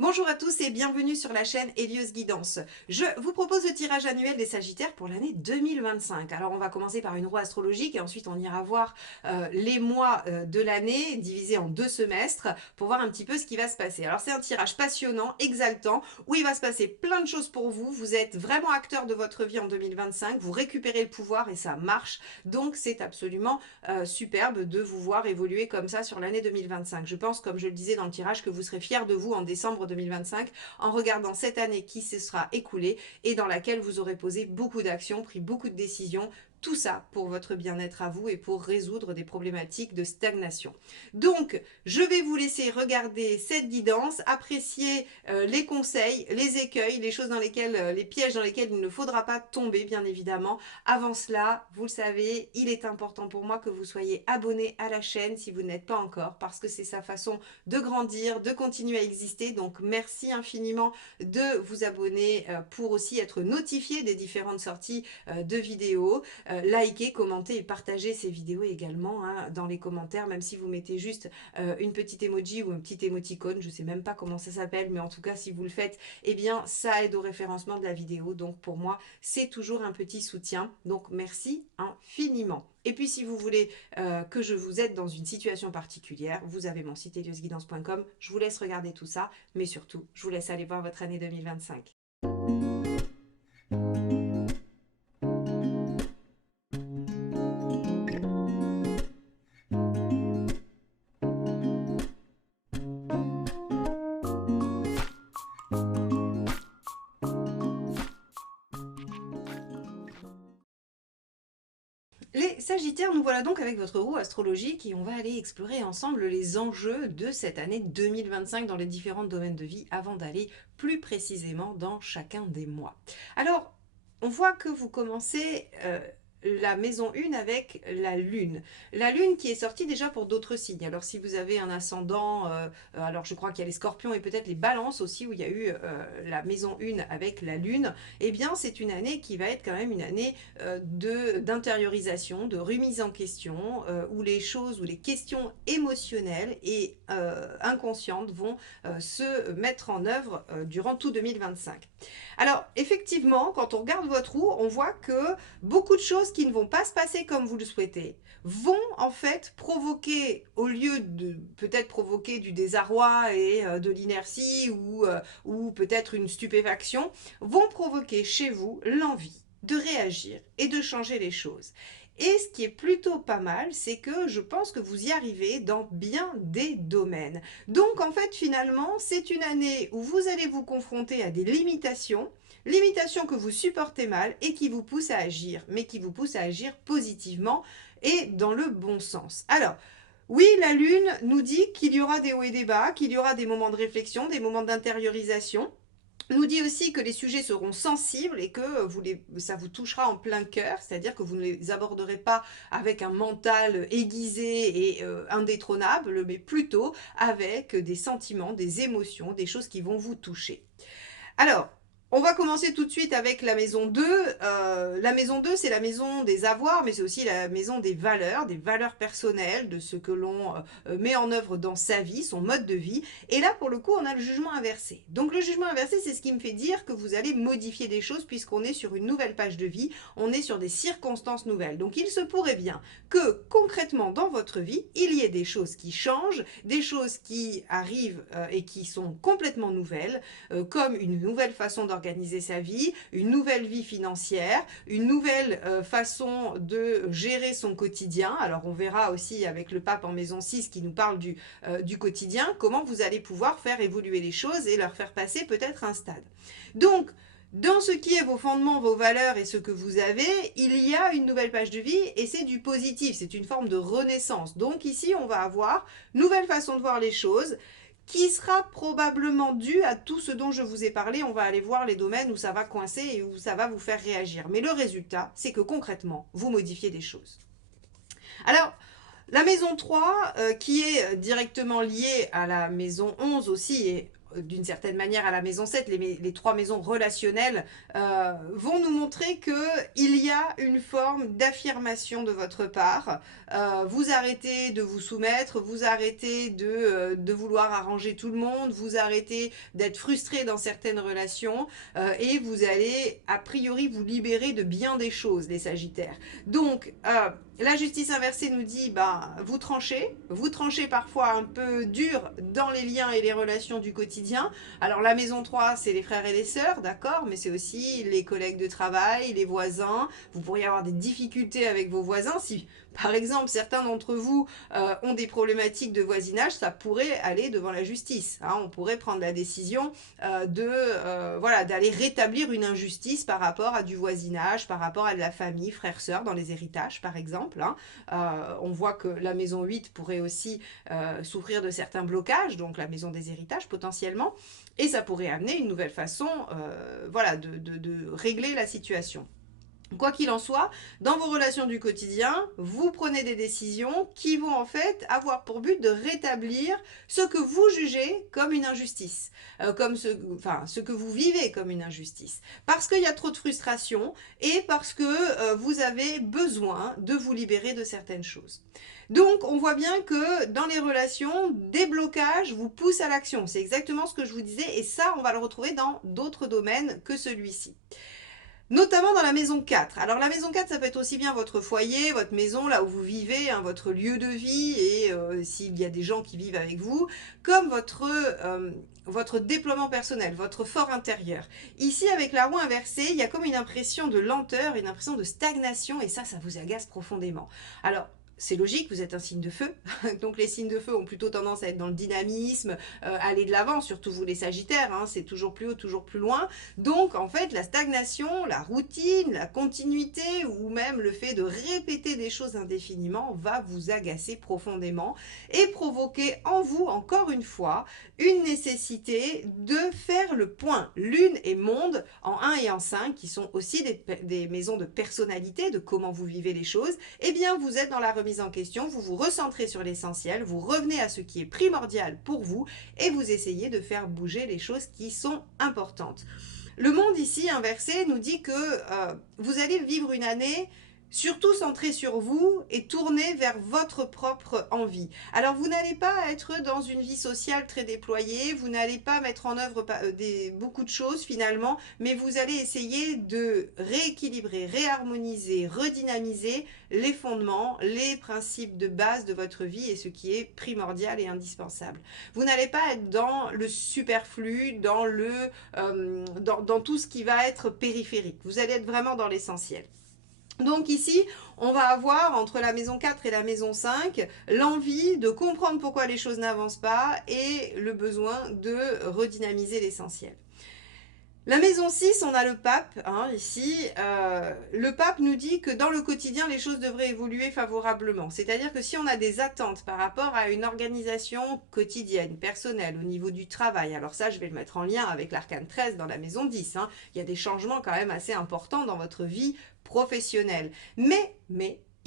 Bonjour à tous et bienvenue sur la chaîne Hélios Guidance. Je vous propose le tirage annuel des Sagittaires pour l'année 2025. Alors on va commencer par une roue astrologique et ensuite on ira voir les mois de l'année divisés en 2 semestres pour voir un petit peu ce qui va se passer. Alors c'est un tirage passionnant, exaltant, où il va se passer plein de choses pour vous. Vous êtes vraiment acteur de votre vie en 2025, vous récupérez le pouvoir et ça marche. Donc c'est absolument superbe de vous voir évoluer comme ça sur l'année 2025. Je pense, comme je le disais dans le tirage, que vous serez fiers de vous en décembre 2025 en regardant cette année qui se sera écoulée et dans laquelle vous aurez posé beaucoup d'actions, pris beaucoup de décisions, tout ça pour votre bien-être à vous et pour résoudre des problématiques de stagnation. Donc, je vais vous laisser regarder cette guidance, apprécier les conseils, les écueils, les choses dans lesquelles, les pièges dans lesquels il ne faudra pas tomber, bien évidemment. Avant cela, vous le savez, il est important pour moi que vous soyez abonné à la chaîne si vous n'êtes pas encore, parce que c'est sa façon de grandir, de continuer à exister. Donc, merci infiniment de vous abonner pour aussi être notifié des différentes sorties de vidéos. Likez, commentez et partagez ces vidéos également dans les commentaires, même si vous mettez juste une petite emoji ou un petit émoticône, je ne sais même pas comment ça s'appelle, mais en tout cas si vous le faites, eh bien ça aide au référencement de la vidéo, donc pour moi c'est toujours un petit soutien, donc merci infiniment. Et puis si vous voulez que je vous aide dans une situation particulière, vous avez mon site heliosguidance.com, je vous laisse regarder tout ça, mais surtout je vous laisse aller voir votre année 2025. Les Sagittaires, nous voilà donc avec votre roue astrologique et on va aller explorer ensemble les enjeux de cette année 2025 dans les différents domaines de vie avant d'aller plus précisément dans chacun des mois. Alors, on voit que vous commencez la maison 1 avec la lune. La lune qui est sortie déjà pour d'autres signes. Alors si vous avez un ascendant, alors je crois qu'il y a les scorpions et peut-être les balances aussi où il y a eu la maison 1 avec la lune, eh bien c'est une année qui va être quand même une année d'intériorisation, de remise en question, où les choses, où les questions émotionnelles et inconscientes vont se mettre en œuvre durant tout 2025. Alors, effectivement, quand on regarde votre roue, on voit que beaucoup de choses qui ne vont pas se passer comme vous le souhaitez vont en fait provoquer, au lieu de peut-être provoquer du désarroi et de l'inertie ou peut-être une stupéfaction, vont provoquer chez vous l'envie de réagir et de changer les choses. Et ce qui est plutôt pas mal, c'est que je pense que vous y arrivez dans bien des domaines. Donc en fait finalement c'est une année où vous allez vous confronter à des limitations, limitations que vous supportez mal et qui vous poussent à agir, mais qui vous poussent à agir positivement et dans le bon sens. Alors, oui, la Lune nous dit qu'il y aura des hauts et des bas, qu'il y aura des moments de réflexion, des moments d'intériorisation, nous dit aussi que les sujets seront sensibles et que ça vous touchera en plein cœur, c'est-à-dire que vous ne les aborderez pas avec un mental aiguisé et indétrônable, mais plutôt avec des sentiments, des émotions, des choses qui vont vous toucher. Alors, on va commencer tout de suite avec la maison 2. La maison 2, c'est la maison des avoirs, mais c'est aussi la maison des valeurs personnelles, de ce que l'on met en œuvre dans sa vie, son mode de vie. Et là, pour le coup, on a le jugement inversé. Donc le jugement inversé, c'est ce qui me fait dire que vous allez modifier des choses puisqu'on est sur une nouvelle page de vie, on est sur des circonstances nouvelles. Donc il se pourrait bien que concrètement dans votre vie, il y ait des choses qui changent, des choses qui arrivent et qui sont complètement nouvelles, comme une nouvelle façon d'organiser sa vie, une nouvelle vie financière, une nouvelle façon de gérer son quotidien. Alors on verra aussi avec le pape en maison 6 qui nous parle du quotidien, comment vous allez pouvoir faire évoluer les choses et leur faire passer peut-être un stade. Donc, dans ce qui est vos fondements, vos valeurs et ce que vous avez, il y a une nouvelle page de vie et c'est du positif, c'est une forme de renaissance. Donc ici, on va avoir une nouvelle façon de voir les choses, qui sera probablement dû à tout ce dont je vous ai parlé. On va aller voir les domaines où ça va coincer et où ça va vous faire réagir. Mais le résultat, c'est que concrètement, vous modifiez des choses. Alors, la maison 3, qui est directement liée à la maison 11 aussi, et d'une certaine manière à la maison 7, les 3 maisons relationnelles vont nous montrer qu'il y a une forme d'affirmation de votre part. Vous arrêtez de vous soumettre, vous arrêtez de vouloir arranger tout le monde, vous arrêtez d'être frustré dans certaines relations et vous allez a priori vous libérer de bien des choses, les Sagittaires. Donc, la justice inversée nous dit, vous tranchez parfois un peu dur dans les liens et les relations du quotidien. Alors la maison 3, c'est les frères et les sœurs, d'accord, mais c'est aussi les collègues de travail, les voisins. Vous pourriez avoir des difficultés avec vos voisins. Si, par exemple, certains d'entre vous ont des problématiques de voisinage, ça pourrait aller devant la justice. Hein. On pourrait prendre la décision d'aller rétablir une injustice par rapport à du voisinage, par rapport à de la famille, frères, sœurs, dans les héritages, par exemple. Hein. On voit que la maison 8 pourrait aussi souffrir de certains blocages, donc la maison des héritages potentiellement, et ça pourrait amener une nouvelle façon de régler la situation. Quoi qu'il en soit, dans vos relations du quotidien, vous prenez des décisions qui vont en fait avoir pour but de rétablir ce que vous jugez comme une injustice, ce que vous vivez comme une injustice. Parce qu'il y a trop de frustration et parce que vous avez besoin de vous libérer de certaines choses. Donc, on voit bien que dans les relations, des blocages vous poussent à l'action. C'est exactement ce que je vous disais et ça, on va le retrouver dans d'autres domaines que celui-ci. Notamment dans la maison 4. Alors la maison 4, ça peut être aussi bien votre foyer, votre maison, là où vous vivez, hein, votre lieu de vie, et s'il y a des gens qui vivent avec vous, comme votre déploiement personnel, votre fort intérieur. Ici, avec la roue inversée, il y a comme une impression de lenteur, une impression de stagnation, et ça vous agace profondément. Alors, c'est logique, vous êtes un signe de feu, donc les signes de feu ont plutôt tendance à être dans le dynamisme, aller de l'avant, surtout vous les Sagittaires, hein, c'est toujours plus haut, toujours plus loin. Donc en fait, la stagnation, la routine, la continuité ou même le fait de répéter des choses indéfiniment va vous agacer profondément et provoquer en vous, encore une fois, une nécessité de faire le point. Lune et Monde en 1 et en 5, qui sont aussi des maisons de personnalité, de comment vous vivez les choses, eh bien vous êtes dans la remise en question, vous vous recentrez sur l'essentiel, vous revenez à ce qui est primordial pour vous et vous essayez de faire bouger les choses qui sont importantes. Le monde ici inversé nous dit que vous allez vivre une année surtout centré sur vous et tourné vers votre propre envie. Alors vous n'allez pas être dans une vie sociale très déployée, vous n'allez pas mettre en œuvre beaucoup de choses finalement, mais vous allez essayer de rééquilibrer, réharmoniser, redynamiser les fondements, les principes de base de votre vie et ce qui est primordial et indispensable. Vous n'allez pas être dans le superflu, dans tout ce qui va être périphérique. Vous allez être vraiment dans l'essentiel. Donc ici, on va avoir entre la maison 4 et la maison 5 l'envie de comprendre pourquoi les choses n'avancent pas et le besoin de redynamiser l'essentiel. La maison 6, on a le pape, hein, ici. Le pape nous dit que dans le quotidien, les choses devraient évoluer favorablement. C'est-à-dire que si on a des attentes par rapport à une organisation quotidienne, personnelle, au niveau du travail, alors ça, je vais le mettre en lien avec l'arcane 13 dans la maison 10. Hein, il y a des changements quand même assez importants dans votre vie professionnelle. Mais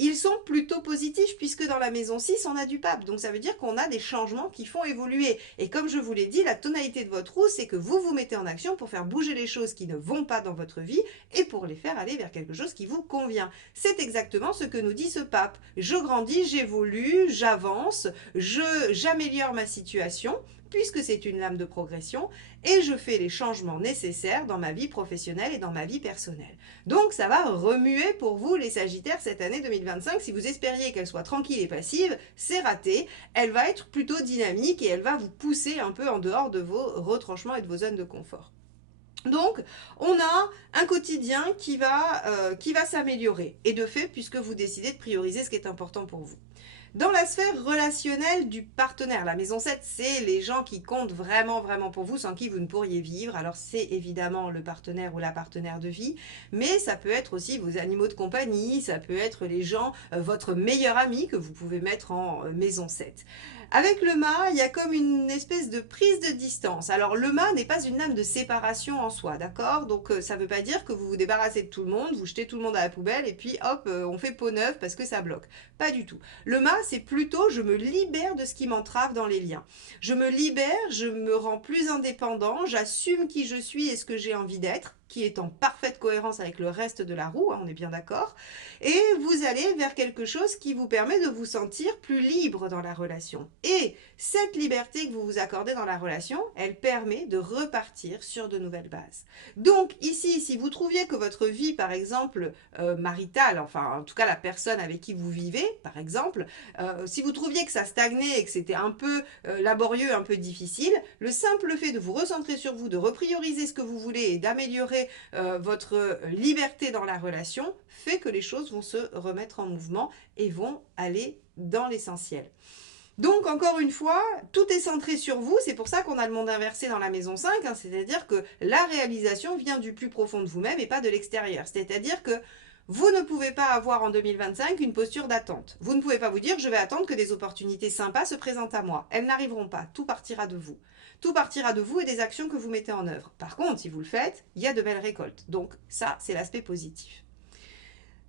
ils sont plutôt positifs puisque dans la maison 6, on a du pape. Donc ça veut dire qu'on a des changements qui font évoluer. Et comme je vous l'ai dit, la tonalité de votre roue, c'est que vous vous mettez en action pour faire bouger les choses qui ne vont pas dans votre vie et pour les faire aller vers quelque chose qui vous convient. C'est exactement ce que nous dit ce pape. Je grandis, j'évolue, j'avance, j'améliore ma situation puisque c'est une lame de progression, et je fais les changements nécessaires dans ma vie professionnelle et dans ma vie personnelle. Donc ça va remuer pour vous les Sagittaires cette année 2025. Si vous espériez qu'elle soit tranquille et passive, c'est raté. Elle va être plutôt dynamique et elle va vous pousser un peu en dehors de vos retranchements et de vos zones de confort. Donc, on a un quotidien qui va s'améliorer. Et de fait, puisque vous décidez de prioriser ce qui est important pour vous. Dans la sphère relationnelle du partenaire, la maison 7, c'est les gens qui comptent vraiment, vraiment pour vous, sans qui vous ne pourriez vivre. Alors, c'est évidemment le partenaire ou la partenaire de vie, mais ça peut être aussi vos animaux de compagnie, ça peut être les gens, votre meilleur ami que vous pouvez mettre en maison 7. Avec le mât, il y a comme une espèce de prise de distance. Alors le mât n'est pas une âme de séparation en soi, d'accord? Donc ça ne veut pas dire que vous vous débarrassez de tout le monde, vous jetez tout le monde à la poubelle et puis hop, on fait peau neuve parce que ça bloque. Pas du tout. Le mât, c'est plutôt je me libère de ce qui m'entrave dans les liens. Je me libère, je me rends plus indépendant, j'assume qui je suis et ce que j'ai envie d'être, qui est en parfaite cohérence avec le reste de la roue, hein, on est bien d'accord. Et vous allez vers quelque chose qui vous permet de vous sentir plus libre dans la relation. Et cette liberté que vous vous accordez dans la relation, elle permet de repartir sur de nouvelles bases. Donc ici, si vous trouviez que votre vie, par exemple, maritale, enfin en tout cas la personne avec qui vous vivez, par exemple, si vous trouviez que ça stagnait et que c'était un peu laborieux, un peu difficile, le simple fait de vous recentrer sur vous, de reprioriser ce que vous voulez et d'améliorer votre liberté dans la relation, fait que les choses vont se remettre en mouvement et vont aller dans l'essentiel. Donc, encore une fois, tout est centré sur vous. C'est pour ça qu'on a le monde inversé dans la maison 5, hein, c'est-à-dire que la réalisation vient du plus profond de vous-même et pas de l'extérieur. C'est-à-dire que vous ne pouvez pas avoir en 2025 une posture d'attente. Vous ne pouvez pas vous dire « je vais attendre que des opportunités sympas se présentent à moi ». Elles n'arriveront pas. Tout partira de vous. Tout partira de vous et des actions que vous mettez en œuvre. Par contre, si vous le faites, il y a de belles récoltes. Donc ça, c'est l'aspect positif.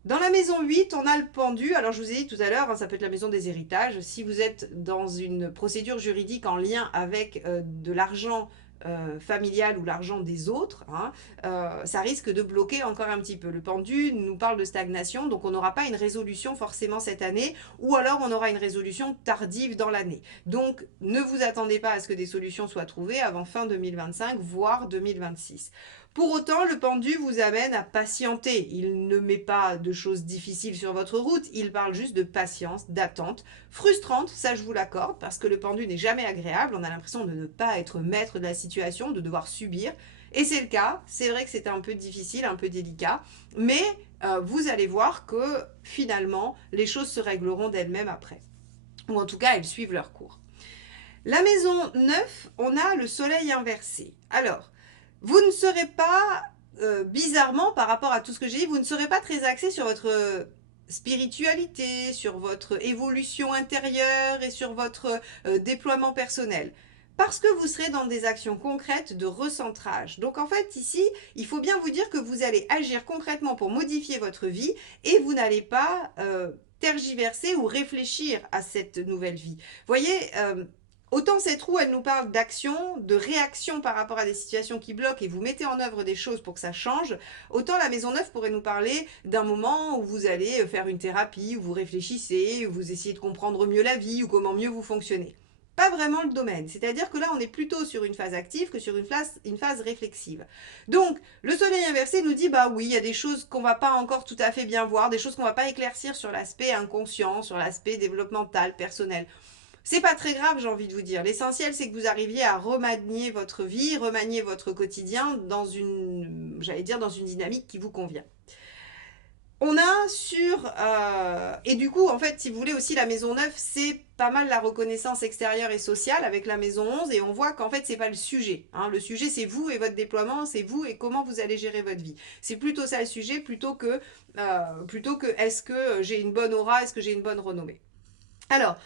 Dans la maison 8, on a le pendu. Alors, je vous ai dit tout à l'heure, hein, ça peut être la maison des héritages. Si vous êtes dans une procédure juridique en lien avec de l'argent familial ou l'argent des autres, hein, ça risque de bloquer encore un petit peu. Le pendu nous parle de stagnation, donc on n'aura pas une résolution forcément cette année, ou alors on aura une résolution tardive dans l'année. Donc, ne vous attendez pas à ce que des solutions soient trouvées avant fin 2025, voire 2026. Pour autant, le pendu vous amène à patienter. Il ne met pas de choses difficiles sur votre route, il parle juste de patience, d'attente, frustrante, ça je vous l'accorde, parce que le pendu n'est jamais agréable, on a l'impression de ne pas être maître de la situation, de devoir subir, et c'est le cas, c'est vrai que c'est un peu difficile, un peu délicat, mais vous allez voir que finalement, les choses se régleront d'elles-mêmes après, ou en tout cas, elles suivent leur cours. La maison 9, on a le soleil inversé. Alors, vous ne serez pas, bizarrement, par rapport à tout ce que j'ai dit, vous ne serez pas très axé sur votre spiritualité, sur votre évolution intérieure et sur votre déploiement personnel. Parce que vous serez dans des actions concrètes de recentrage. Donc en fait, ici, il faut bien vous dire que vous allez agir concrètement pour modifier votre vie et vous n'allez pas tergiverser ou réfléchir à cette nouvelle vie. Vous voyez, autant cette roue, elle nous parle d'action, de réaction par rapport à des situations qui bloquent et vous mettez en œuvre des choses pour que ça change, autant la maison 9 pourrait nous parler d'un moment où vous allez faire une thérapie, où vous réfléchissez, où vous essayez de comprendre mieux la vie ou comment mieux vous fonctionnez. Pas vraiment le domaine, c'est-à-dire que là on est plutôt sur une phase active que sur une phase réflexive. Donc le soleil inversé nous dit bah oui, il y a des choses qu'on va pas encore tout à fait bien voir, des choses qu'on va pas éclaircir sur l'aspect inconscient, sur l'aspect développemental, personnel. C'est pas très grave, j'ai envie de vous dire. L'essentiel, c'est que vous arriviez à remanier votre vie, remanier votre quotidien dans une, j'allais dire, dans une dynamique qui vous convient. On a sur... et du coup, en fait, si vous voulez aussi, la maison 9, c'est pas mal la reconnaissance extérieure et sociale avec la maison 11. Et on voit qu'en fait, c'est pas le sujet. Hein. Le sujet, c'est vous et votre déploiement, c'est vous et comment vous allez gérer votre vie. C'est plutôt ça le sujet, plutôt que est-ce que j'ai une bonne aura, est-ce que j'ai une bonne renommée. Alors,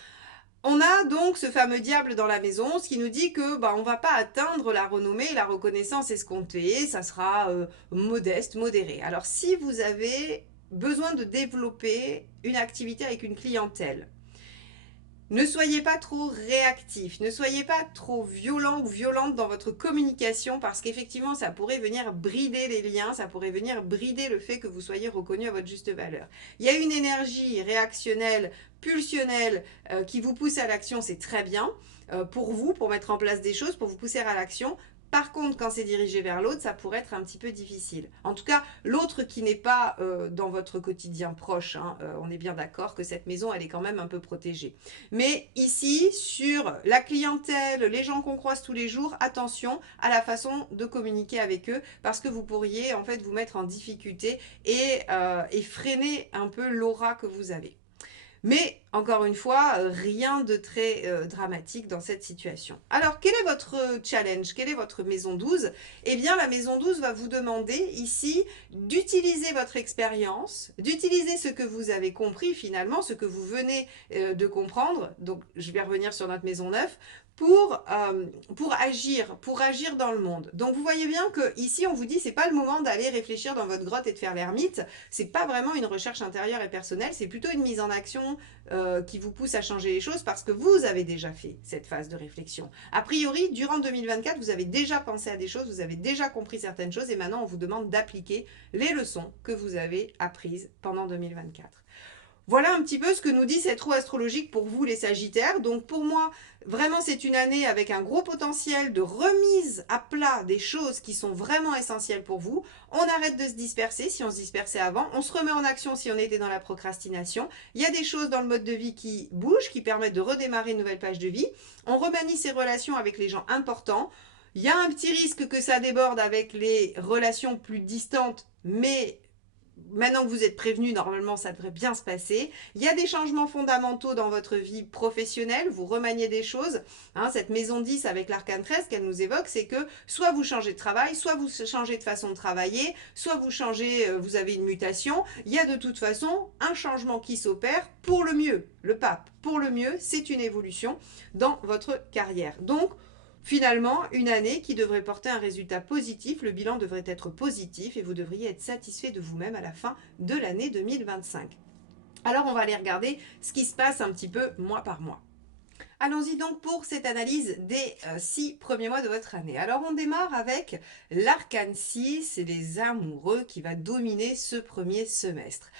on a donc ce fameux diable dans la maison, ce qui nous dit que bah, on ne va pas atteindre la renommée, la reconnaissance escomptée, ça sera modeste, modéré. Alors si vous avez besoin de développer une activité avec une clientèle, ne soyez pas trop réactif, ne soyez pas trop violent ou violente dans votre communication parce qu'effectivement ça pourrait venir brider les liens, ça pourrait venir brider le fait que vous soyez reconnu à votre juste valeur. Il y a une énergie réactionnelle, pulsionnelle qui vous pousse à l'action, c'est très bien pour vous, pour mettre en place des choses, pour vous pousser à l'action. Par contre, quand c'est dirigé vers l'autre, ça pourrait être un petit peu difficile. En tout cas, l'autre qui n'est pas dans votre quotidien proche, hein, on est bien d'accord que cette maison, elle est quand même un peu protégée. Mais ici, sur la clientèle, les gens qu'on croise tous les jours, attention à la façon de communiquer avec eux parce que vous pourriez en fait vous mettre en difficulté et freiner un peu l'aura que vous avez. Mais, encore une fois, rien de très dramatique dans cette situation. Alors, quel est votre challenge? Quelle est votre maison 12? Eh bien, la maison 12 va vous demander ici d'utiliser votre expérience, d'utiliser ce que vous avez compris finalement, ce que vous venez de comprendre. Donc, je vais revenir sur notre maison 9 pour agir dans le monde. Donc vous voyez bien que ici on vous dit c'est pas le moment d'aller réfléchir dans votre grotte et de faire l'ermite, c'est pas vraiment une recherche intérieure et personnelle, c'est plutôt une mise en action qui vous pousse à changer les choses parce que vous avez déjà fait cette phase de réflexion. A priori, durant 2024, vous avez déjà pensé à des choses, vous avez déjà compris certaines choses et maintenant on vous demande d'appliquer les leçons que vous avez apprises pendant 2024. Voilà un petit peu ce que nous dit cette roue astrologique pour vous les Sagittaires. Donc pour moi, vraiment c'est une année avec un gros potentiel de remise à plat des choses qui sont vraiment essentielles pour vous. On arrête de se disperser si on se dispersait avant. On se remet en action si on était dans la procrastination. Il y a des choses dans le mode de vie qui bougent, qui permettent de redémarrer une nouvelle page de vie. On remanie ses relations avec les gens importants. Il y a un petit risque que ça déborde avec les relations plus distantes, mais maintenant que vous êtes prévenu, normalement, ça devrait bien se passer. Il y a des changements fondamentaux dans votre vie professionnelle, vous remaniez des choses. Hein, cette maison 10 avec l'arcane 13 qu'elle nous évoque, c'est que soit vous changez de travail, soit vous changez de façon de travailler, soit vous changez, vous avez une mutation. Il y a de toute façon un changement qui s'opère pour le mieux. Le pape, pour le mieux, c'est une évolution dans votre carrière. Donc, finalement, une année qui devrait porter un résultat positif, le bilan devrait être positif et vous devriez être satisfait de vous-même à la fin de l'année 2025. Alors on va aller regarder ce qui se passe un petit peu mois par mois. Allons-y donc pour cette analyse des 6 premiers mois de votre année. Alors on démarre avec l'arcane 6 et les amoureux qui va dominer ce premier semestre.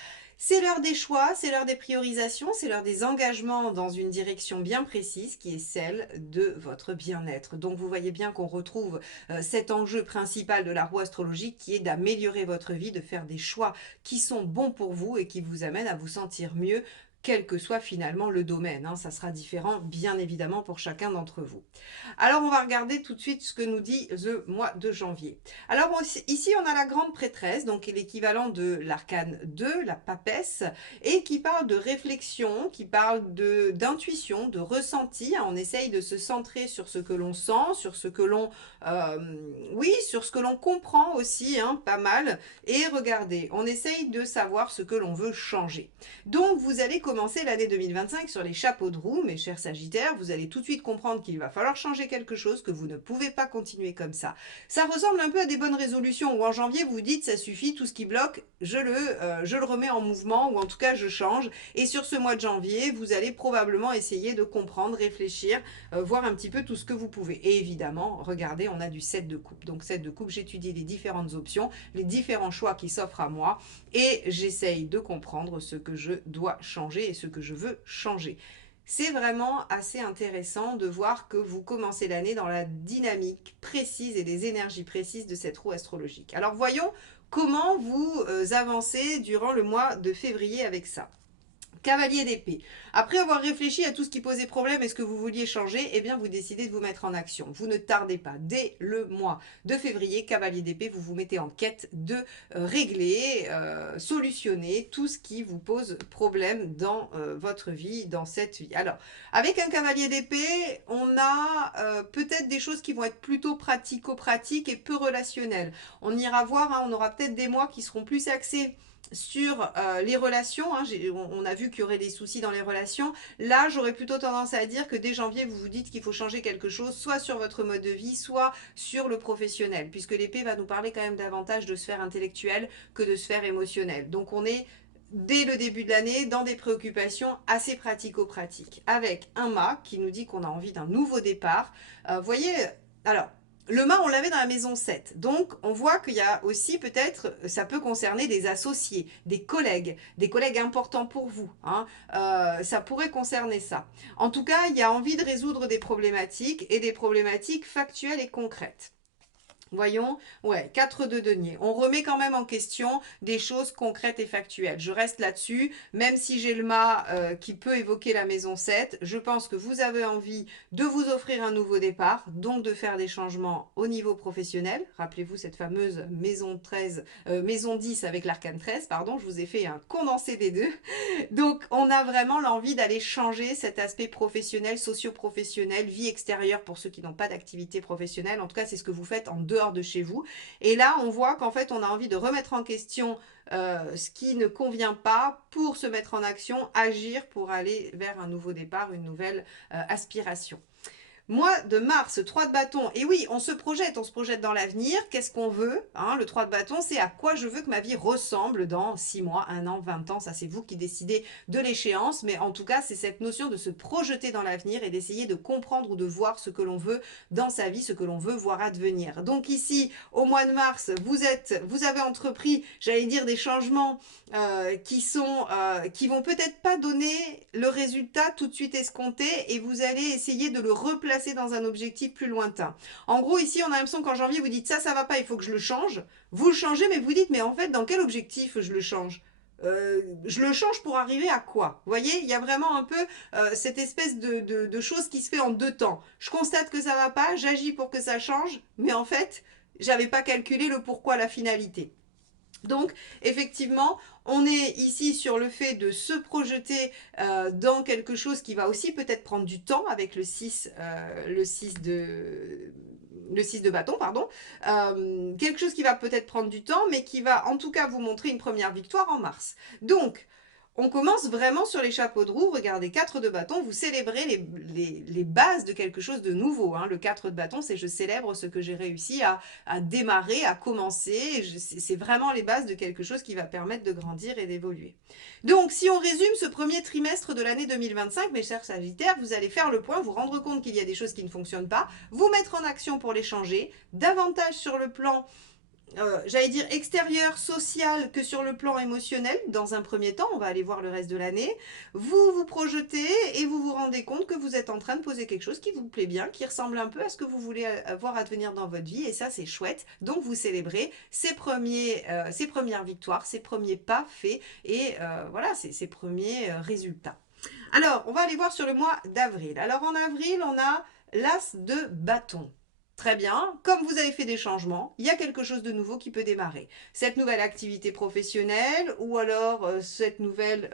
C'est l'heure des choix, c'est l'heure des priorisations, c'est l'heure des engagements dans une direction bien précise qui est celle de votre bien-être. Donc vous voyez bien qu'on retrouve cet enjeu principal de la roue astrologique qui est d'améliorer votre vie, de faire des choix qui sont bons pour vous et qui vous amènent à vous sentir mieux quel que soit finalement le domaine. Hein. Ça sera différent bien évidemment pour chacun d'entre vous. Alors on va regarder tout de suite ce que nous dit le mois de janvier. Alors ici on a la grande prêtresse, donc l'équivalent de l'arcane 2, la papesse, et qui parle de réflexion, qui parle d'intuition, de ressenti. On essaye de se centrer sur ce que l'on sent, sur ce que l'on oui, sur ce que l'on comprend aussi, hein, pas mal. Et regardez, on essaye de savoir ce que l'on veut changer. Donc vous allez commencer l'année 2025 sur les chapeaux de roue, mes chers Sagittaires. Vous allez tout de suite comprendre qu'il va falloir changer quelque chose, que vous ne pouvez pas continuer comme ça. Ça ressemble un peu à des bonnes résolutions où en janvier vous vous dites ça suffit, tout ce qui bloque, je le remets en mouvement ou en tout cas je change. Et sur ce mois de janvier, vous allez probablement essayer de comprendre, réfléchir, voir un petit peu tout ce que vous pouvez. Et évidemment, regardez, on a du 7 de coupe. Donc 7 de coupe, j'étudie les différentes options, les différents choix qui s'offrent à moi et j'essaye de comprendre ce que je dois changer et ce que je veux changer. C'est vraiment assez intéressant de voir que vous commencez l'année dans la dynamique précise et les énergies précises de cette roue astrologique. Alors voyons comment vous avancez durant le mois de février avec ça. Cavalier d'épée. Après avoir réfléchi à tout ce qui posait problème et ce que vous vouliez changer, eh bien vous décidez de vous mettre en action. Vous ne tardez pas. Dès le mois de février, cavalier d'épée, vous vous mettez en quête de régler, solutionner tout ce qui vous pose problème dans votre vie, dans cette vie. Alors, avec un cavalier d'épée, on a peut-être des choses qui vont être plutôt pratico-pratiques et peu relationnelles. On ira voir, hein, on aura peut-être des mois qui seront plus axés sur les relations, hein, on a vu qu'il y aurait des soucis dans les relations. Là, j'aurais plutôt tendance à dire que dès janvier, vous vous dites qu'il faut changer quelque chose, soit sur votre mode de vie, soit sur le professionnel, puisque l'épée va nous parler quand même davantage de sphère intellectuelle que de sphère émotionnelle. Donc on est dès le début de l'année dans des préoccupations assez pratico-pratiques, avec un mât qui nous dit qu'on a envie d'un nouveau départ. Vous voyez, alors le mât, on l'avait dans la maison 7. Donc, on voit qu'il y a aussi peut-être, ça peut concerner des associés, des collègues importants pour vous. Hein. Ça pourrait concerner ça. En tout cas, il y a envie de résoudre des problématiques et des problématiques factuelles et concrètes. Voyons, ouais, 4 de denier. On remet quand même en question des choses concrètes et factuelles. Je reste là-dessus, même si j'ai le mât qui peut évoquer la maison 7, je pense que vous avez envie de vous offrir un nouveau départ, donc de faire des changements au niveau professionnel. Rappelez-vous cette fameuse maison 13, maison 10 avec l'arcane 13, pardon, je vous ai fait un condensé des deux. Donc, on a vraiment l'envie d'aller changer cet aspect professionnel, socio-professionnel, vie extérieure pour ceux qui n'ont pas d'activité professionnelle. En tout cas, c'est ce que vous faites en dehors de chez vous. Et là, on voit qu'en fait, on a envie de remettre en question ce qui ne convient pas pour se mettre en action, agir pour aller vers un nouveau départ, une nouvelle aspiration. Mois de mars, 3 de bâton. Et oui, on se projette dans l'avenir. Qu'est-ce qu'on veut, hein? Le 3 de bâton, c'est à quoi je veux que ma vie ressemble dans 6 mois, 1 an, 20 ans. Ça, c'est vous qui décidez de l'échéance. Mais en tout cas, c'est cette notion de se projeter dans l'avenir et d'essayer de comprendre ou de voir ce que l'on veut dans sa vie, ce que l'on veut voir advenir. Donc ici, au mois de mars, vous avez entrepris, j'allais dire, des changements qui vont peut-être pas donner le résultat tout de suite escompté et vous allez essayer de le replacer dans un objectif plus lointain. En gros, ici, on a l'impression qu'en janvier, vous dites ça va pas, il faut que je le change. Vous le changez, mais vous dites, mais en fait, dans quel objectif je le change? Je le change pour arriver à quoi? Vous voyez, il y a vraiment un peu cette espèce de chose qui se fait en deux temps. Je constate que ça va pas, j'agis pour que ça change, mais en fait, j'avais pas calculé le pourquoi, la finalité. Donc, effectivement, on est ici sur le fait de se projeter dans quelque chose qui va aussi peut-être prendre du temps avec le 6 de bâton, pardon. Quelque chose qui va peut-être prendre du temps, mais qui va en tout cas vous montrer une première victoire en mars. Donc, on commence vraiment sur les chapeaux de roue. Regardez, 4 de bâton, vous célébrez les bases de quelque chose de nouveau. Hein. Le 4 de bâton, c'est je célèbre ce que j'ai réussi à démarrer, à commencer. C'est vraiment les bases de quelque chose qui va permettre de grandir et d'évoluer. Donc, si on résume ce premier trimestre de l'année 2025, mes chers Sagittaires, vous allez faire le point, vous rendre compte qu'il y a des choses qui ne fonctionnent pas, vous mettre en action pour les changer, davantage sur le plan j'allais dire extérieur, social, que sur le plan émotionnel. Dans un premier temps, on va aller voir le reste de l'année. Vous vous projetez et vous vous rendez compte que vous êtes en train de poser quelque chose qui vous plaît bien, qui ressemble un peu à ce que vous voulez voir advenir dans votre vie. Et ça, c'est chouette. Donc, vous célébrez ces premières victoires, ces premiers pas faits et voilà, ces premiers résultats. Alors, on va aller voir sur le mois d'avril. Alors, en avril, on a l'as de bâton. Très bien, comme vous avez fait des changements, il y a quelque chose de nouveau qui peut démarrer. Cette nouvelle activité professionnelle ou alors cette nouvelle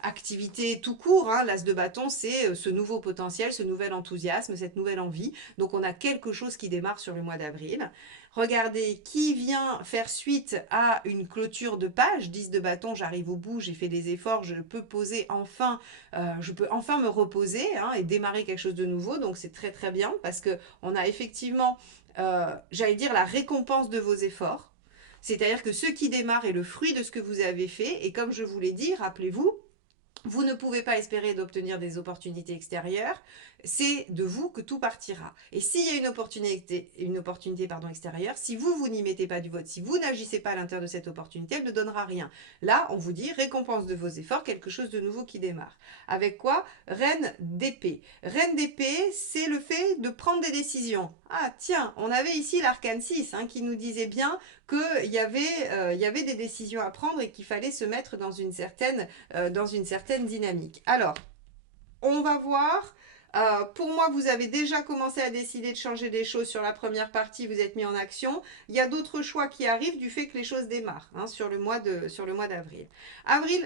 activité tout court, hein, l'as de bâton, c'est ce nouveau potentiel, ce nouvel enthousiasme, cette nouvelle envie. Donc on a quelque chose qui démarre sur le mois d'avril. Regardez qui vient faire suite à une clôture de page, 10 de bâton, j'arrive au bout, j'ai fait des efforts, je peux je peux enfin me reposer hein, et démarrer quelque chose de nouveau. Donc c'est très très bien parce que on a effectivement, j'allais dire, la récompense de vos efforts. C'est-à-dire que ce qui démarre est le fruit de ce que vous avez fait. Et comme je vous l'ai dit, rappelez-vous, vous ne pouvez pas espérer d'obtenir des opportunités extérieures, c'est de vous que tout partira. Et s'il y a une opportunité extérieure, si vous n'y mettez pas du vôtre, si vous n'agissez pas à l'intérieur de cette opportunité, elle ne donnera rien. Là, on vous dit récompense de vos efforts, quelque chose de nouveau qui démarre. Avec quoi? Reine d'épée. Reine d'épée, c'est le fait de prendre des décisions. Ah tiens, on avait ici l'arcane 6 hein, qui nous disait bien qu'il y avait des décisions à prendre et qu'il fallait se mettre dans une certaine dynamique. Alors, on va voir. Pour moi, vous avez déjà commencé à décider de changer des choses sur la première partie, vous êtes mis en action. Il y a d'autres choix qui arrivent du fait que les choses démarrent hein, sur le mois d'avril.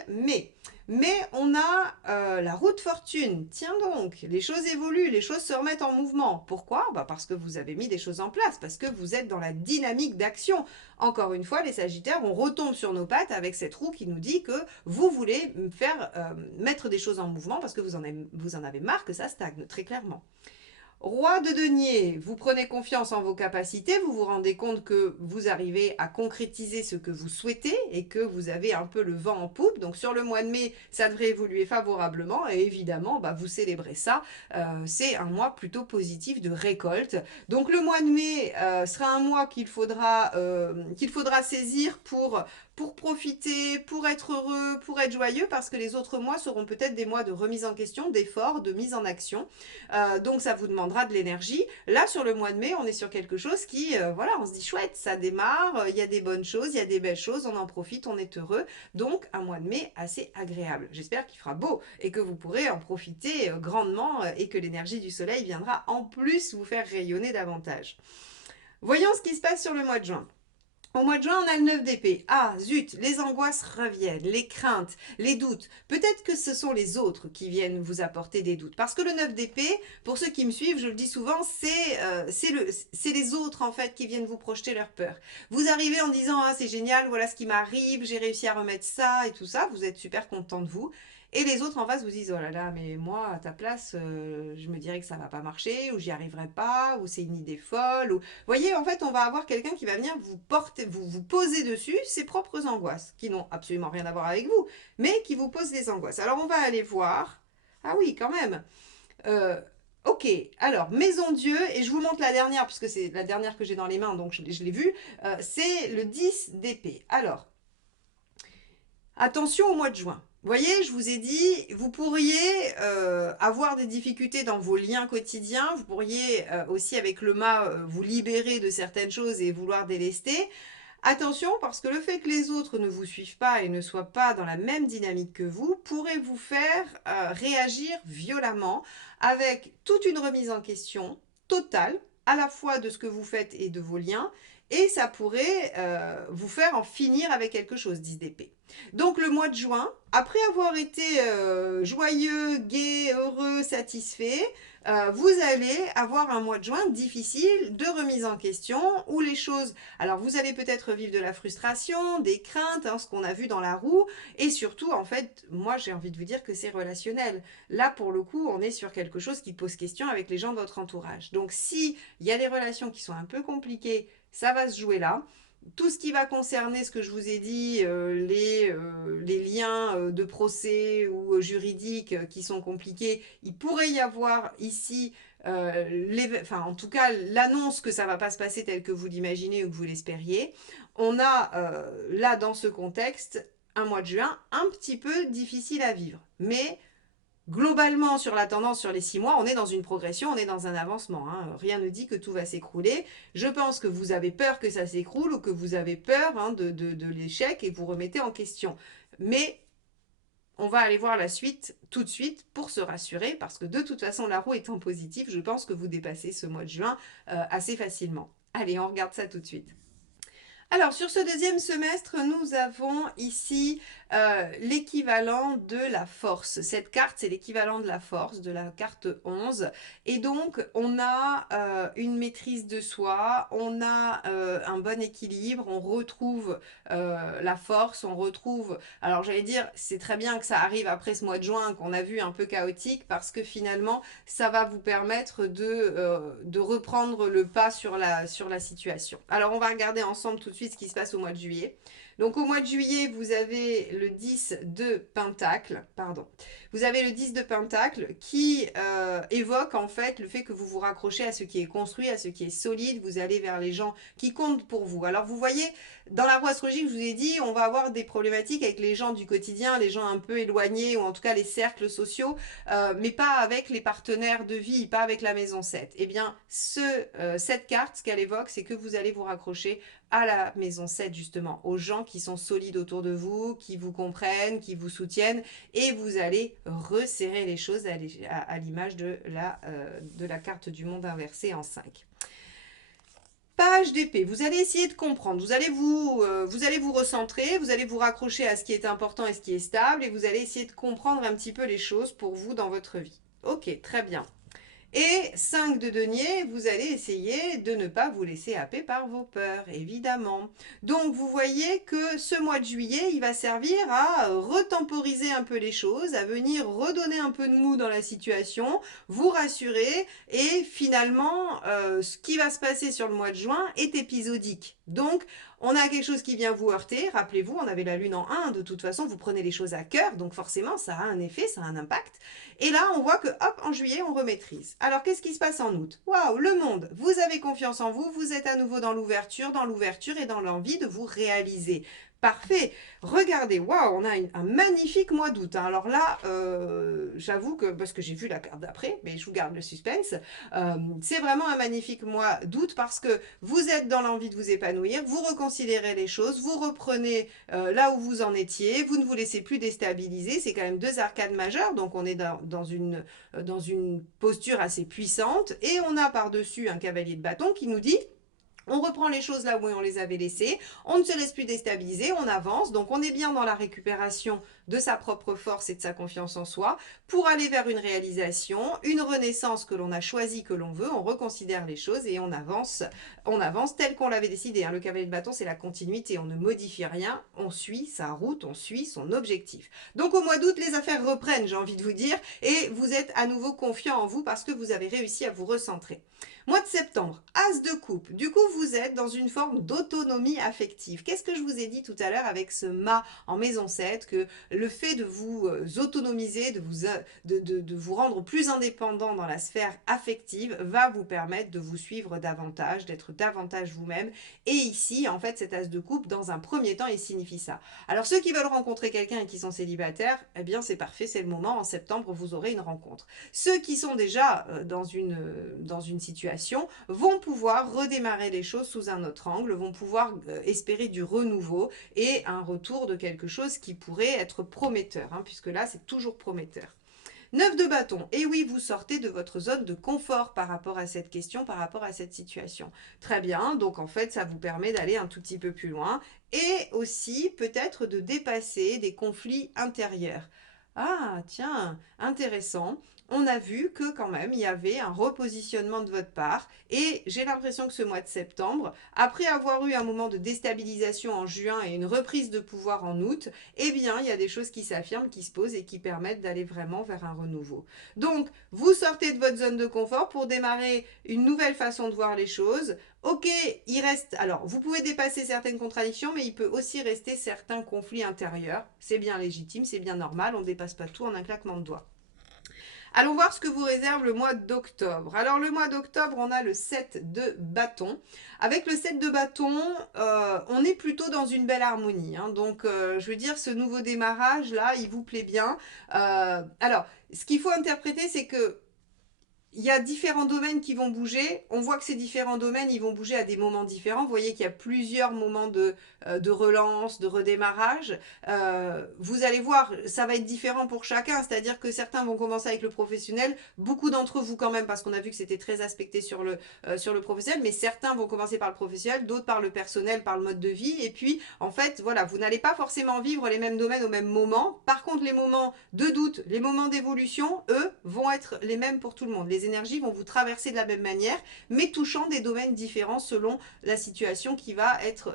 Mai. Mais on a la roue de fortune. Tiens donc, les choses évoluent, les choses se remettent en mouvement. Pourquoi? Parce que vous avez mis des choses en place, parce que vous êtes dans la dynamique d'action. Encore une fois, les Sagittaires, on retombe sur nos pattes avec cette roue qui nous dit que vous voulez mettre des choses en mouvement parce que vous en avez marre que ça stagne, très clairement. Roi de denier, vous prenez confiance en vos capacités, vous vous rendez compte que vous arrivez à concrétiser ce que vous souhaitez et que vous avez un peu le vent en poupe. Donc sur le mois de mai, ça devrait évoluer favorablement et évidemment, vous célébrez ça. C'est un mois plutôt positif de récolte. Donc le mois de mai sera un mois qu'il faudra saisir pour profiter, pour être heureux, pour être joyeux, parce que les autres mois seront peut-être des mois de remise en question, d'efforts, de mise en action. Donc ça vous demandera prendra de l'énergie. Là, sur le mois de mai, on est sur quelque chose qui, voilà, on se dit chouette, ça démarre, il y a des bonnes choses, il y a des belles choses, on en profite, on est heureux. Donc, un mois de mai assez agréable. J'espère qu'il fera beau et que vous pourrez en profiter grandement et que l'énergie du soleil viendra en plus vous faire rayonner davantage. Voyons ce qui se passe sur le mois de juin. Au mois de juin, on a le 9 d'épée. Ah, zut, les angoisses reviennent, les craintes, les doutes. Peut-être que ce sont les autres qui viennent vous apporter des doutes. Parce que le 9 d'épée, pour ceux qui me suivent, je le dis souvent, c'est les autres en fait qui viennent vous projeter leur peur. Vous arrivez en disant « Ah, c'est génial, voilà ce qui m'arrive, j'ai réussi à remettre ça et tout ça. » Vous êtes super content de vous. Et les autres en face vous disent « Oh là là, mais moi, à ta place, je me dirais que ça va pas marcher, ou j'y arriverai pas, ou c'est une idée folle. » Ou... Vous voyez, en fait, on va avoir quelqu'un qui va venir vous poser dessus ses propres angoisses, qui n'ont absolument rien à voir avec vous, mais qui vous posent des angoisses. Alors, on va aller voir. Ah oui, quand même. Ok, alors, Maison Dieu, et je vous montre la dernière, puisque c'est la dernière que j'ai dans les mains, donc je l'ai vue, c'est le 10 d'épée. Alors, attention au mois de juin. Vous voyez, je vous ai dit, vous pourriez avoir des difficultés dans vos liens quotidiens, vous pourriez aussi avec le mât vous libérer de certaines choses et vouloir délester. Attention, parce que le fait que les autres ne vous suivent pas et ne soient pas dans la même dynamique que vous pourrait vous faire réagir violemment avec toute une remise en question totale, à la fois de ce que vous faites et de vos liens, et ça pourrait vous faire en finir avec quelque chose, 10 d'épée. Donc le mois de juin, après avoir été joyeux, gai, heureux, satisfait, vous allez avoir un mois de juin difficile de remise en question où les choses... Alors vous allez peut-être vivre de la frustration, des craintes, hein, ce qu'on a vu dans la roue, et surtout en fait, moi j'ai envie de vous dire que c'est relationnel. Là pour le coup, on est sur quelque chose qui pose question avec les gens de votre entourage. Donc si il y a des relations qui sont un peu compliquées, ça va se jouer là. Tout ce qui va concerner ce que je vous ai dit, les liens de procès ou juridiques qui sont compliqués, il pourrait y avoir ici, enfin en tout cas l'annonce que ça ne va pas se passer tel que vous l'imaginez ou que vous l'espériez. On a là dans ce contexte un mois de juin un petit peu difficile à vivre, mais globalement, sur la tendance sur les 6 mois, on est dans une progression, on est dans un avancement. Hein. Rien ne dit que tout va s'écrouler. Je pense que vous avez peur que ça s'écroule ou que vous avez peur hein, de l'échec et vous remettez en question. Mais on va aller voir la suite tout de suite pour se rassurer parce que de toute façon, la roue étant positive, je pense que vous dépassez ce mois de juin assez facilement. Allez, on regarde ça tout de suite. Alors, sur ce deuxième semestre, nous avons ici l'équivalent de la force. Cette carte, c'est l'équivalent de la force, de la carte 11. Et donc, on a une maîtrise de soi, on a un bon équilibre, on retrouve la force, on retrouve... Alors, j'allais dire, c'est très bien que ça arrive après ce mois de juin qu'on a vu un peu chaotique parce que finalement, ça va vous permettre de reprendre le pas sur la situation. Alors, on va regarder ensemble tout de suite ce qui se passe au mois de juillet. Donc au mois de juillet, vous avez le 10 de Pentacle, pardon. Vous avez le 10 de Pentacle qui évoque en fait le fait que vous vous raccrochez à ce qui est construit, à ce qui est solide, vous allez vers les gens qui comptent pour vous. Alors vous voyez, dans la roue astrologique, je vous ai dit, on va avoir des problématiques avec les gens du quotidien, les gens un peu éloignés, ou en tout cas les cercles sociaux, mais pas avec les partenaires de vie, pas avec la maison 7. Eh bien, cette carte, ce qu'elle évoque, c'est que vous allez vous raccrocher à la maison 7 justement, aux gens qui sont solides autour de vous, qui vous comprennent, qui vous soutiennent, et vous allez resserrer les choses à l'image de la carte du monde inversé en 5. Page d'épée, vous allez essayer de comprendre, vous allez vous recentrer, vous allez vous raccrocher à ce qui est important et ce qui est stable, et vous allez essayer de comprendre un petit peu les choses pour vous dans votre vie. Ok, très bien. Et 5 de denier, vous allez essayer de ne pas vous laisser happer par vos peurs, évidemment. Donc vous voyez que ce mois de juillet, il va servir à retemporiser un peu les choses, à venir redonner un peu de mou dans la situation, vous rassurer, et finalement, ce qui va se passer sur le mois de juin est épisodique. Donc, on a quelque chose qui vient vous heurter, rappelez-vous, on avait la lune en 1, de toute façon, vous prenez les choses à cœur, donc forcément, ça a un effet, ça a un impact. Et là, on voit que, hop, en juillet, on remaîtrise. Alors, qu'est-ce qui se passe en août? Waouh, le monde, vous avez confiance en vous, vous êtes à nouveau dans l'ouverture et dans l'envie de vous réaliser. Parfait. Regardez, waouh, on a un magnifique mois d'août, hein. Alors là, j'avoue que, parce que j'ai vu la carte d'après, mais je vous garde le suspense, c'est vraiment un magnifique mois d'août parce que vous êtes dans l'envie de vous épanouir, vous reconsidérez les choses, vous reprenez là où vous en étiez, vous ne vous laissez plus déstabiliser. C'est quand même deux arcades majeures, donc on est dans une posture assez puissante. Et on a par-dessus un cavalier de bâton qui nous dit... On reprend les choses là où on les avait laissées, on ne se laisse plus déstabiliser, on avance, donc on est bien dans la récupération de sa propre force et de sa confiance en soi pour aller vers une réalisation, une renaissance que l'on a choisie, que l'on veut, on reconsidère les choses et on avance tel qu'on l'avait décidé. Le cavalier de bâton, c'est la continuité, on ne modifie rien, on suit sa route, on suit son objectif. Donc au mois d'août, les affaires reprennent, j'ai envie de vous dire, et vous êtes à nouveau confiant en vous parce que vous avez réussi à vous recentrer. Mois de septembre, As de coupe. Du coup, vous êtes dans une forme d'autonomie affective. Qu'est-ce que je vous ai dit tout à l'heure avec ce mât en maison 7, que le fait de vous autonomiser, de vous rendre plus indépendant dans la sphère affective va vous permettre de vous suivre davantage, d'être davantage vous-même. Et ici, en fait, cet As de coupe, dans un premier temps, il signifie ça. Alors, ceux qui veulent rencontrer quelqu'un et qui sont célibataires, eh bien, c'est parfait, c'est le moment. En septembre, vous aurez une rencontre. Ceux qui sont déjà dans une situation vont pouvoir redémarrer les choses sous un autre angle, vont pouvoir espérer du renouveau et un retour de quelque chose qui pourrait être prometteur, puisque là c'est toujours prometteur. 9 de bâton, et oui, vous sortez de votre zone de confort par rapport à cette question, par rapport à cette situation. Très bien, donc en fait ça vous permet d'aller un tout petit peu plus loin et aussi peut-être de dépasser des conflits intérieurs. Ah, tiens, intéressant. On a vu que quand même, il y avait un repositionnement de votre part. Et j'ai l'impression que ce mois de septembre, après avoir eu un moment de déstabilisation en juin et une reprise de pouvoir en août, eh bien, il y a des choses qui s'affirment, qui se posent et qui permettent d'aller vraiment vers un renouveau. Donc, vous sortez de votre zone de confort pour démarrer une nouvelle façon de voir les choses. Ok, il reste... Alors, vous pouvez dépasser certaines contradictions, mais il peut aussi rester certains conflits intérieurs. C'est bien légitime, c'est bien normal, on ne dépasse pas tout en un claquement de doigts. Allons voir ce que vous réserve le mois d'octobre. Alors le mois d'octobre, on a le 7 de bâton. Avec le 7 de bâton, on est plutôt dans une belle harmonie. Donc je veux dire, ce nouveau démarrage là, il vous plaît bien. Alors, ce qu'il faut interpréter, c'est que il y a différents domaines qui vont bouger. On voit que ces différents domaines, ils vont bouger à des moments différents. Vous voyez qu'il y a plusieurs moments de relance, de redémarrage. Vous allez voir, ça va être différent pour chacun. C'est-à-dire que certains vont commencer avec le professionnel. Beaucoup d'entre vous quand même, parce qu'on a vu que c'était très aspecté sur le professionnel. Mais certains vont commencer par le professionnel, d'autres par le personnel, par le mode de vie. Et puis, en fait, voilà, vous n'allez pas forcément vivre les mêmes domaines au même moment. Par contre, les moments de doute, les moments d'évolution, eux, vont être les mêmes pour tout le monde. Les énergies vont vous traverser de la même manière, mais touchant des domaines différents selon la situation qui va être,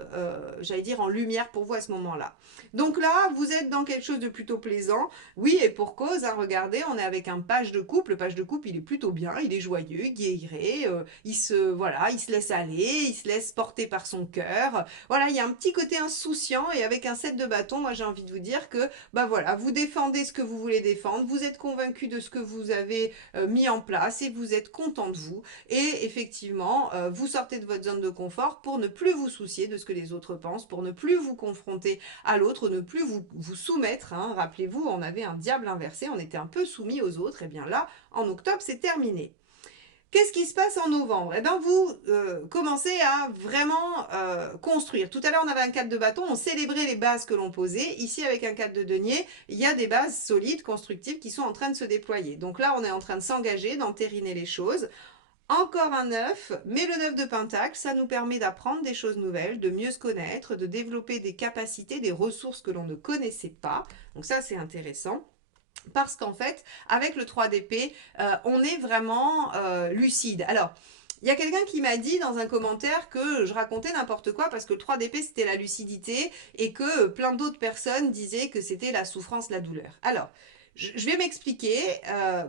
j'allais dire, en lumière pour vous à ce moment-là. Donc là, vous êtes dans quelque chose de plutôt plaisant. Oui, et pour cause, regardez, on est avec un page de coupe. Le page de coupe, il est plutôt bien, il est joyeux, guériré, il se laisse aller, il se laisse porter par son cœur. Voilà, il y a un petit côté insouciant et avec un 7 de bâton, moi j'ai envie de vous dire que, voilà, vous défendez ce que vous voulez défendre, vous êtes convaincu de ce que vous avez mis en place et vous êtes content de vous. Et effectivement, vous sortez de votre zone de confort pour ne plus vous soucier de ce que les autres pensent, pour ne plus vous confronter à l'autre, ne plus vous soumettre. Rappelez-vous, on avait un diable inversé, on était un peu soumis aux autres. Et bien là, en octobre, c'est terminé. Qu'est-ce qui se passe en novembre? Eh bien, vous commencez à vraiment construire. Tout à l'heure, on avait un 4 de bâton, on célébrait les bases que l'on posait. Ici, avec un 4 de denier, il y a des bases solides, constructives, qui sont en train de se déployer. Donc là, on est en train de s'engager, d'entériner les choses. Encore un 9, mais le 9 de Pentacle, ça nous permet d'apprendre des choses nouvelles, de mieux se connaître, de développer des capacités, des ressources que l'on ne connaissait pas. Donc ça, c'est intéressant. Parce qu'en fait, avec le 3 d'épée, on est vraiment lucide. Alors, il y a quelqu'un qui m'a dit dans un commentaire que je racontais n'importe quoi parce que le 3 d'épée, c'était la lucidité et que plein d'autres personnes disaient que c'était la souffrance, la douleur. Alors, Je vais m'expliquer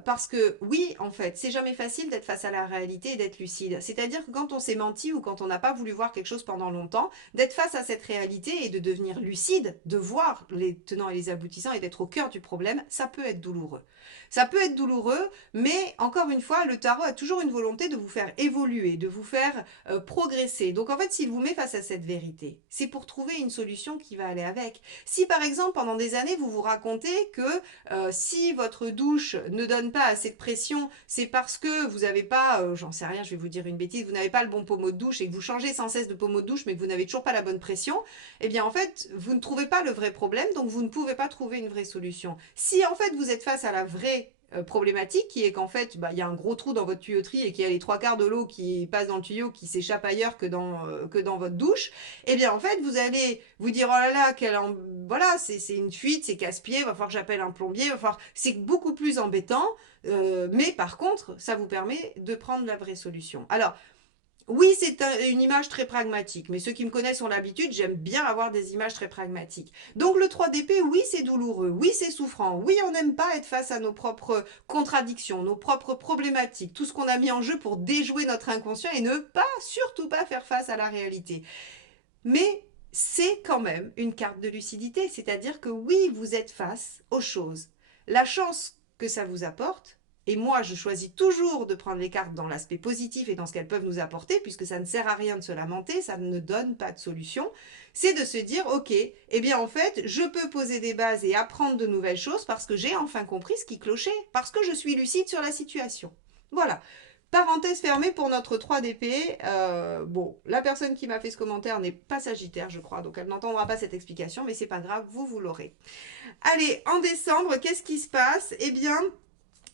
parce que oui, en fait, c'est jamais facile d'être face à la réalité et d'être lucide. C'est-à-dire que quand on s'est menti ou quand on n'a pas voulu voir quelque chose pendant longtemps, d'être face à cette réalité et de devenir lucide, de voir les tenants et les aboutissants et d'être au cœur du problème, ça peut être douloureux. Ça peut être douloureux, mais encore une fois, le tarot a toujours une volonté de vous faire évoluer, de vous faire progresser. Donc en fait, s'il vous met face à cette vérité, c'est pour trouver une solution qui va aller avec. Si par exemple, pendant des années, vous vous racontez que si votre douche ne donne pas assez de pression, c'est parce que vous n'avez pas, j'en sais rien, je vais vous dire une bêtise, vous n'avez pas le bon pommeau de douche et que vous changez sans cesse de pommeau de douche mais que vous n'avez toujours pas la bonne pression, eh bien en fait, vous ne trouvez pas le vrai problème, donc vous ne pouvez pas trouver une vraie solution. Si en fait vous êtes face à la vraie problématique qui est qu'en fait il y a un gros trou dans votre tuyauterie et qu'il y a les trois quarts de l'eau qui passe dans le tuyau qui s'échappe ailleurs que dans votre douche, et bien en fait vous allez vous dire oh là là voilà c'est une fuite, c'est casse-pied, va falloir que j'appelle un plombier, va falloir c'est beaucoup plus embêtant, mais par contre ça vous permet de prendre la vraie solution. Alors oui, c'est une image très pragmatique, mais ceux qui me connaissent ont l'habitude, j'aime bien avoir des images très pragmatiques. Donc le 3 d'épée, oui, c'est douloureux, oui, c'est souffrant, oui, on n'aime pas être face à nos propres contradictions, nos propres problématiques, tout ce qu'on a mis en jeu pour déjouer notre inconscient et ne pas, surtout pas faire face à la réalité. Mais c'est quand même une carte de lucidité, c'est-à-dire que oui, vous êtes face aux choses. La chance que ça vous apporte, et moi je choisis toujours de prendre les cartes dans l'aspect positif et dans ce qu'elles peuvent nous apporter, puisque ça ne sert à rien de se lamenter, ça ne donne pas de solution, c'est de se dire ok, eh bien en fait je peux poser des bases et apprendre de nouvelles choses parce que j'ai enfin compris ce qui clochait, parce que je suis lucide sur la situation. Voilà. Parenthèse fermée pour notre 3 d'épée. Bon, la personne qui m'a fait ce commentaire n'est pas sagittaire, je crois, donc elle n'entendra pas cette explication, mais c'est pas grave, vous l'aurez. Allez, en décembre, qu'est-ce qui se passe? Eh bien,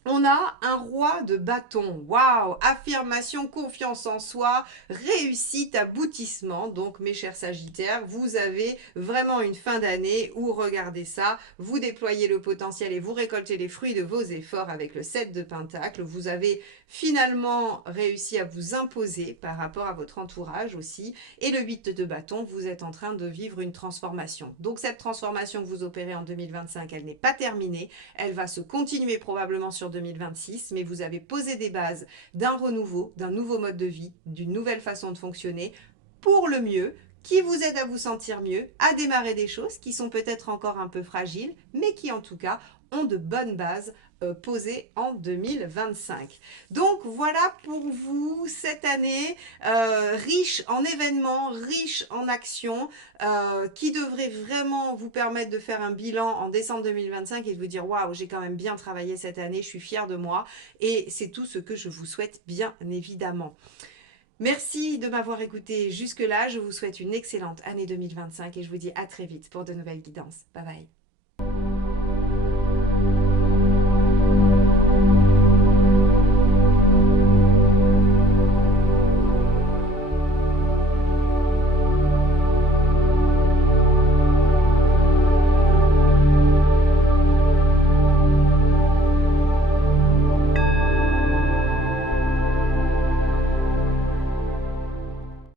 on a un roi de bâton. Waouh! Affirmation, confiance en soi, réussite, aboutissement. Donc, mes chers Sagittaires, vous avez vraiment une fin d'année où, regardez ça, vous déployez le potentiel et vous récoltez les fruits de vos efforts avec le 7 de Pentacle. Vous avez finalement réussi à vous imposer par rapport à votre entourage aussi. Et le 8 de bâton, vous êtes en train de vivre une transformation. Donc, cette transformation que vous opérez en 2025, elle n'est pas terminée. Elle va se continuer probablement sur 2026, mais vous avez posé des bases d'un renouveau, d'un nouveau mode de vie, d'une nouvelle façon de fonctionner pour le mieux, qui vous aide à vous sentir mieux, à démarrer des choses qui sont peut-être encore un peu fragiles, mais qui en tout cas ont de bonnes bases posées en 2025. Donc voilà pour vous cette année riche en événements, riche en actions, qui devrait vraiment vous permettre de faire un bilan en décembre 2025 et de vous dire waouh, j'ai quand même bien travaillé cette année, je suis fière de moi et c'est tout ce que je vous souhaite bien évidemment. Merci de m'avoir écouté jusque-là, je vous souhaite une excellente année 2025 et je vous dis à très vite pour de nouvelles guidances. Bye bye.